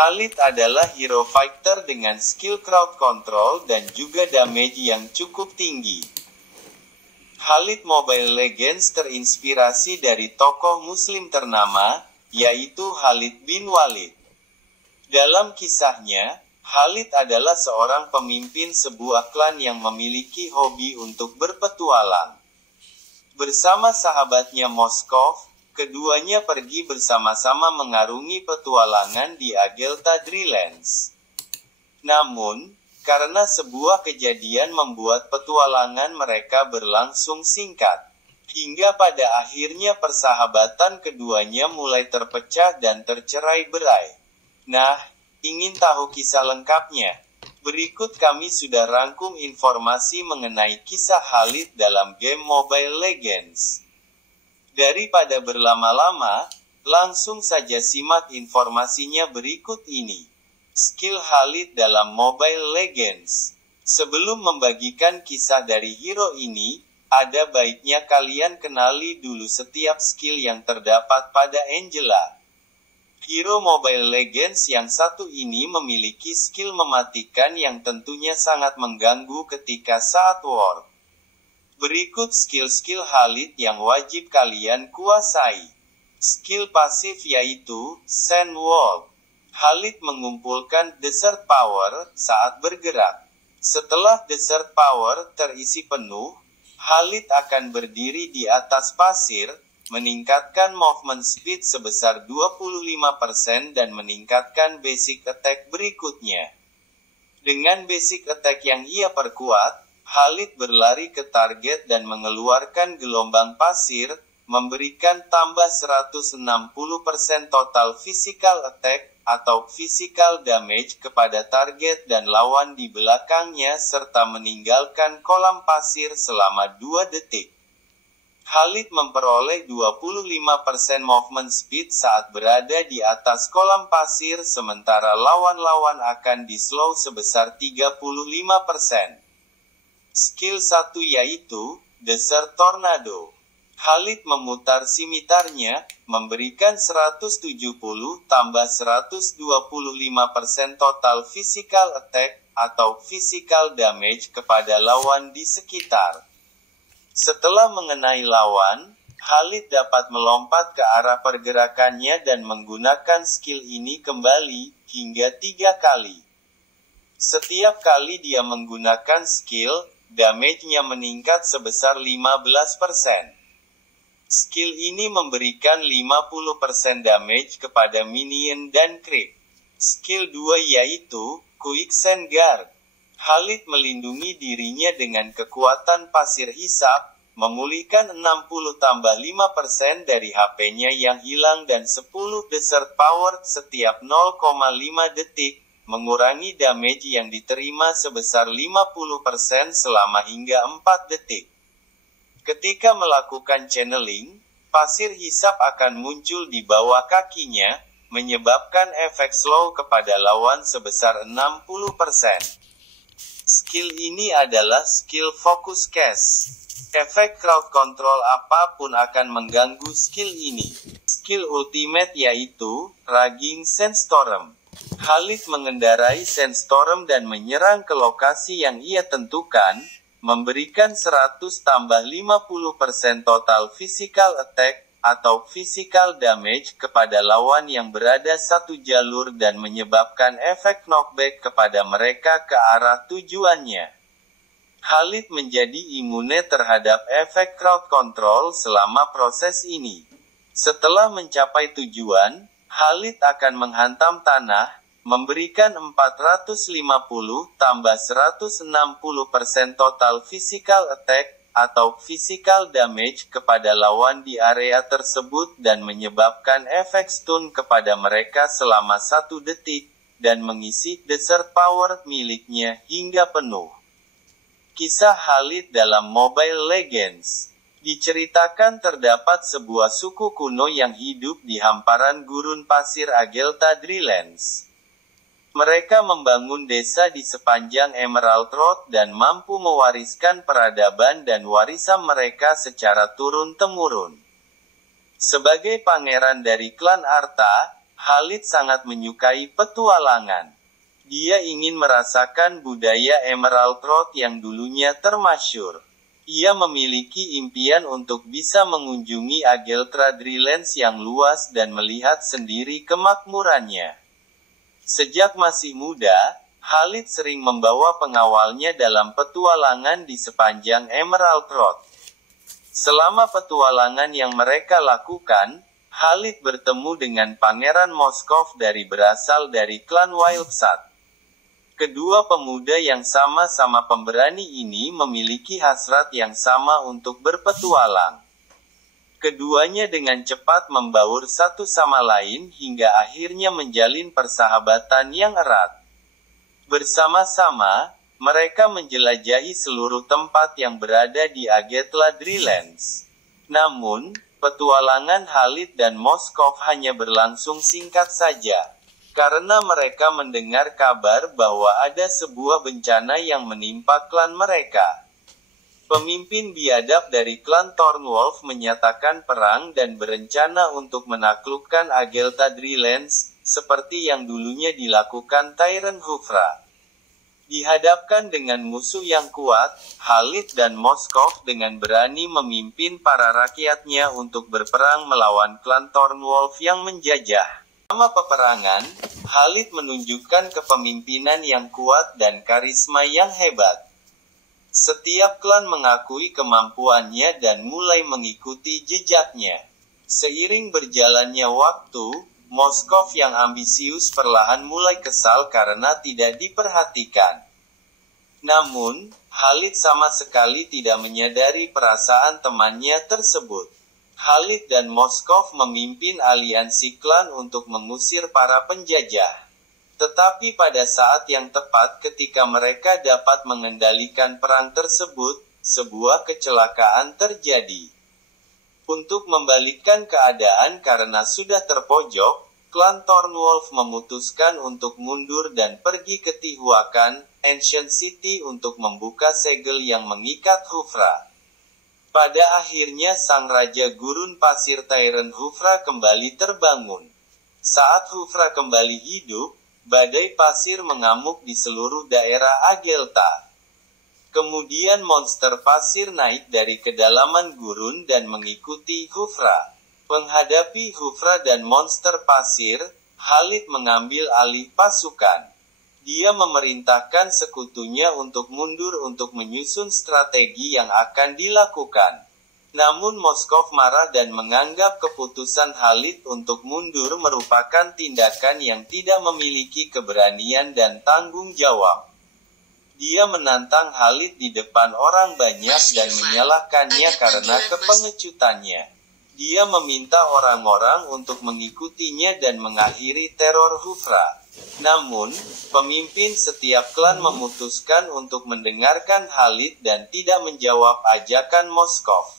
Khalid adalah hero fighter dengan skill crowd control dan juga damage yang cukup tinggi. Khalid Mobile Legends terinspirasi dari tokoh muslim ternama, yaitu Khalid bin Walid. Dalam kisahnya, Khalid adalah seorang pemimpin sebuah klan yang memiliki hobi untuk berpetualang. Bersama sahabatnya Moskov, keduanya pergi bersama-sama mengarungi petualangan di Agelta Dreamlands. Namun, karena sebuah kejadian membuat petualangan mereka berlangsung singkat, hingga pada akhirnya persahabatan keduanya mulai terpecah dan tercerai-berai. Nah, ingin tahu kisah lengkapnya? Berikut kami sudah rangkum informasi mengenai kisah Khalid dalam game Mobile Legends. Daripada berlama-lama, langsung saja simak informasinya berikut ini. Skill Khalid dalam Mobile Legends. Sebelum membagikan kisah dari hero ini, ada baiknya kalian kenali dulu setiap skill yang terdapat pada Angela. Hero Mobile Legends yang satu ini memiliki skill mematikan yang tentunya sangat mengganggu ketika saat war. Berikut skill-skill Khalid yang wajib kalian kuasai. Skill pasif yaitu Sand Wall. Khalid mengumpulkan Desert Power saat bergerak. Setelah Desert Power terisi penuh, Khalid akan berdiri di atas pasir, meningkatkan movement speed sebesar 25% dan meningkatkan basic attack berikutnya. Dengan basic attack yang ia perkuat, Khalid berlari ke target dan mengeluarkan gelombang pasir, memberikan tambah 160% total physical attack atau physical damage kepada target dan lawan di belakangnya serta meninggalkan kolam pasir selama 2 detik. Khalid memperoleh 25% movement speed saat berada di atas kolam pasir sementara lawan-lawan akan di-slow sebesar 35%. Skill 1 yaitu Desert Tornado. Khalid memutar simitarnya, memberikan 170 tambah 125% total physical attack atau physical damage kepada lawan di sekitar. Setelah mengenai lawan, Khalid dapat melompat ke arah pergerakannya dan menggunakan skill ini kembali, hingga 3 kali. Setiap kali dia menggunakan skill, damage-nya meningkat sebesar 15%. Skill ini memberikan 50% damage kepada minion dan creep. Skill 2 yaitu Quicksand Guard. Khalid melindungi dirinya dengan kekuatan pasir hisap, memulihkan 60 tambah 5% dari HP-nya yang hilang dan 10 Desert Power setiap 0,5 detik, mengurangi damage yang diterima sebesar 50% selama hingga 4 detik. Ketika melakukan channeling, pasir hisap akan muncul di bawah kakinya, menyebabkan efek slow kepada lawan sebesar 60%. Skill ini adalah skill Focus Cast. Efek crowd control apapun akan mengganggu skill ini. Skill ultimate yaitu Raging Sandstorm. Khalid mengendarai Sandstorm dan menyerang ke lokasi yang ia tentukan, memberikan 100 tambah 50% total physical attack atau physical damage kepada lawan yang berada satu jalur dan menyebabkan efek knockback kepada mereka ke arah tujuannya. Khalid menjadi imune terhadap efek crowd control selama proses ini. Setelah mencapai tujuan, Khalid akan menghantam tanah, memberikan 450 tambah 160% total physical attack atau physical damage kepada lawan di area tersebut dan menyebabkan efek stun kepada mereka selama 1 detik, dan mengisi Desert Power miliknya hingga penuh. Kisah Khalid dalam Mobile Legends. Diceritakan terdapat sebuah suku kuno yang hidup di hamparan gurun pasir Agelta Dreamlands. Mereka membangun desa di sepanjang Emerald Road dan mampu mewariskan peradaban dan warisan mereka secara turun-temurun. Sebagai pangeran dari klan Arta, Khalid sangat menyukai petualangan. Dia ingin merasakan budaya Emerald Road yang dulunya termasyhur. Ia memiliki impian untuk bisa mengunjungi Ageltra Dreamlands yang luas dan melihat sendiri kemakmurannya. Sejak masih muda, Khalid sering membawa pengawalnya dalam petualangan di sepanjang Emerald Road. Selama petualangan yang mereka lakukan, Khalid bertemu dengan Pangeran Moskov berasal dari klan Wildsat. Kedua pemuda yang sama-sama pemberani ini memiliki hasrat yang sama untuk berpetualang. Keduanya dengan cepat membaur satu sama lain hingga akhirnya menjalin persahabatan yang erat. Bersama-sama, mereka menjelajahi seluruh tempat yang berada di Agetla Dreamlands. Namun, petualangan Khalid dan Moskov hanya berlangsung singkat saja. Karena mereka mendengar kabar bahwa ada sebuah bencana yang menimpa klan mereka. Pemimpin biadab dari klan Thornwolf menyatakan perang dan berencana untuk menaklukkan Agelta Dreamlands, seperti yang dulunya dilakukan Tyrant Hufra. Dihadapkan dengan musuh yang kuat, Khalid dan Moskov dengan berani memimpin para rakyatnya untuk berperang melawan klan Thornwolf yang menjajah. Selama peperangan, Khalid menunjukkan kepemimpinan yang kuat dan karisma yang hebat. Setiap klan mengakui kemampuannya dan mulai mengikuti jejaknya. Seiring berjalannya waktu, Moskov yang ambisius perlahan mulai kesal karena tidak diperhatikan. Namun, Khalid sama sekali tidak menyadari perasaan temannya tersebut. Khalid dan Moskov memimpin aliansi klan untuk mengusir para penjajah. Tetapi pada saat yang tepat ketika mereka dapat mengendalikan perang tersebut, sebuah kecelakaan terjadi. Untuk membalikkan keadaan karena sudah terpojok, klan Thornwolf memutuskan untuk mundur dan pergi ke Tihuacan, Ancient City untuk membuka segel yang mengikat Hufra. Pada akhirnya sang Raja Gurun Pasir Tyrant Hufra kembali terbangun. Saat Hufra kembali hidup, badai pasir mengamuk di seluruh daerah Agelta. Kemudian monster pasir naik dari kedalaman gurun dan mengikuti Hufra. Menghadapi Hufra dan monster pasir, Khalid mengambil alih pasukan. Dia memerintahkan sekutunya untuk mundur untuk menyusun strategi yang akan dilakukan. Namun Moskov marah dan menganggap keputusan Khalid untuk mundur merupakan tindakan yang tidak memiliki keberanian dan tanggung jawab. Dia menantang Khalid di depan orang banyak dan menyalahkannya karena kepengecutannya. Dia meminta orang-orang untuk mengikutinya dan mengakhiri teror Hufra. Namun, pemimpin setiap klan memutuskan untuk mendengarkan Khalid dan tidak menjawab ajakan Moskov.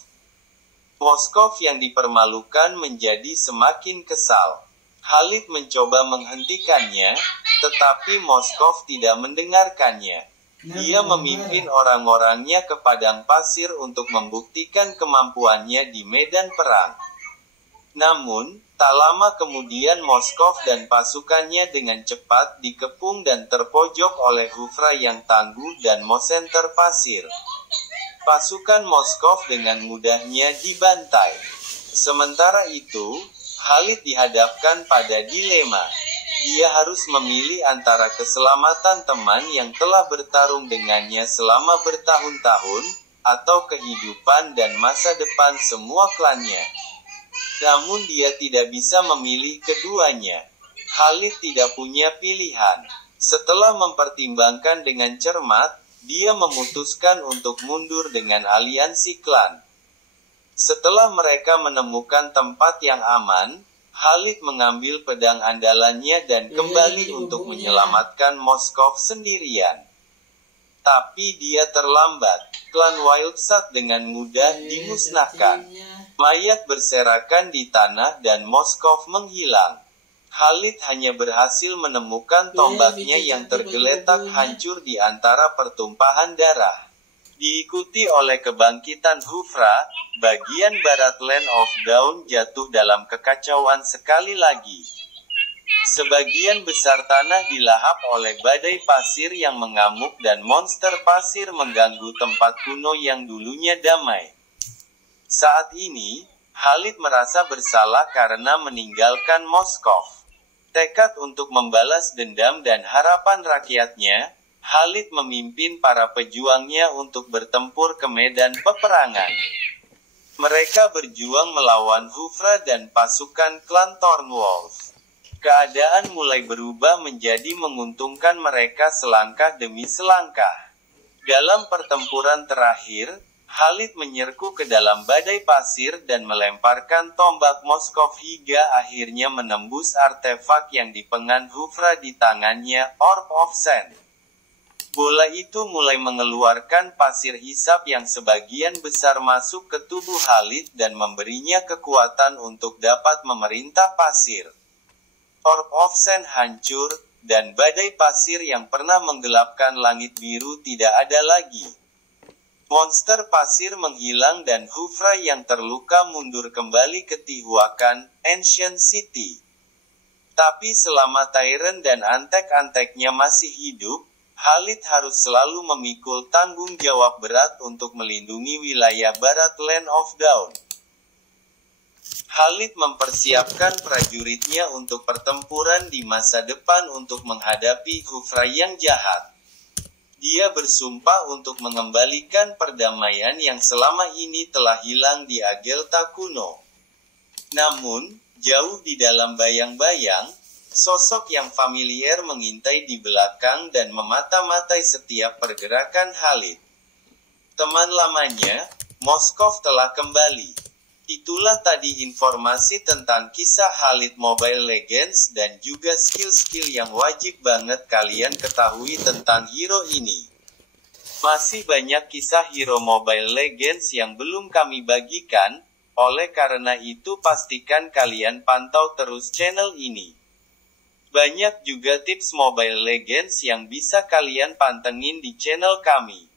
Moskov yang dipermalukan menjadi semakin kesal. Khalid mencoba menghentikannya, tetapi Moskov tidak mendengarkannya. Dia memimpin orang-orangnya ke padang pasir untuk membuktikan kemampuannya di medan perang. Namun, tak lama kemudian Moskov dan pasukannya dengan cepat dikepung dan terpojok oleh Hufra yang tangguh dan Mosenter pasir. Pasukan Moskov dengan mudahnya dibantai. Sementara itu, Khalid dihadapkan pada dilema. Dia harus memilih antara keselamatan teman yang telah bertarung dengannya selama bertahun-tahun, atau kehidupan dan masa depan semua klannya. Namun dia tidak bisa memilih keduanya. Khalid tidak punya pilihan. Setelah mempertimbangkan dengan cermat, dia memutuskan untuk mundur dengan aliansi klan. Setelah mereka menemukan tempat yang aman, Khalid mengambil pedang andalannya dan kembali untuk menyelamatkan Moskov sendirian. Tapi dia terlambat. Klan Wildsat dengan mudah dimusnahkan. Mayat berserakan di tanah dan Moskov menghilang. Khalid hanya berhasil menemukan tombaknya yang tergeletak hancur di antara pertumpahan darah. Diikuti oleh kebangkitan Hufra, bagian barat Land of Dawn jatuh dalam kekacauan sekali lagi. Sebagian besar tanah dilahap oleh badai pasir yang mengamuk dan monster pasir mengganggu tempat kuno yang dulunya damai. Saat ini, Khalid merasa bersalah karena meninggalkan Moskov. Tekad untuk membalas dendam dan harapan rakyatnya, Khalid memimpin para pejuangnya untuk bertempur ke medan peperangan. Mereka berjuang melawan Hufra dan pasukan klan Thornwolf. Keadaan mulai berubah menjadi menguntungkan mereka selangkah demi selangkah. Dalam pertempuran terakhir, Khalid menyerku ke dalam badai pasir dan melemparkan tombak Moskov hingga akhirnya menembus artefak yang dipegang Hufra di tangannya, Orb of Sand. Bola itu mulai mengeluarkan pasir hisap yang sebagian besar masuk ke tubuh Khalid dan memberinya kekuatan untuk dapat memerintah pasir. Orb of Sand hancur, dan badai pasir yang pernah menggelapkan langit biru tidak ada lagi. Monster pasir menghilang dan Hufra yang terluka mundur kembali ke Tihuacan, Ancient City. Tapi selama Tyrion dan antek-anteknya masih hidup, Khalid harus selalu memikul tanggung jawab berat untuk melindungi wilayah barat Land of Dawn. Khalid mempersiapkan prajuritnya untuk pertempuran di masa depan untuk menghadapi Hufra yang jahat. Dia bersumpah untuk mengembalikan perdamaian yang selama ini telah hilang di Agelta kuno. Namun, jauh di dalam bayang-bayang, sosok yang familiar mengintai di belakang dan memata-matai setiap pergerakan Khalid. Teman lamanya, Moskov telah kembali. Itulah tadi informasi tentang kisah Khalid Mobile Legends dan juga skill-skill yang wajib banget kalian ketahui tentang hero ini. Masih banyak kisah hero Mobile Legends yang belum kami bagikan, oleh karena itu pastikan kalian pantau terus channel ini. Banyak juga tips Mobile Legends yang bisa kalian pantengin di channel kami.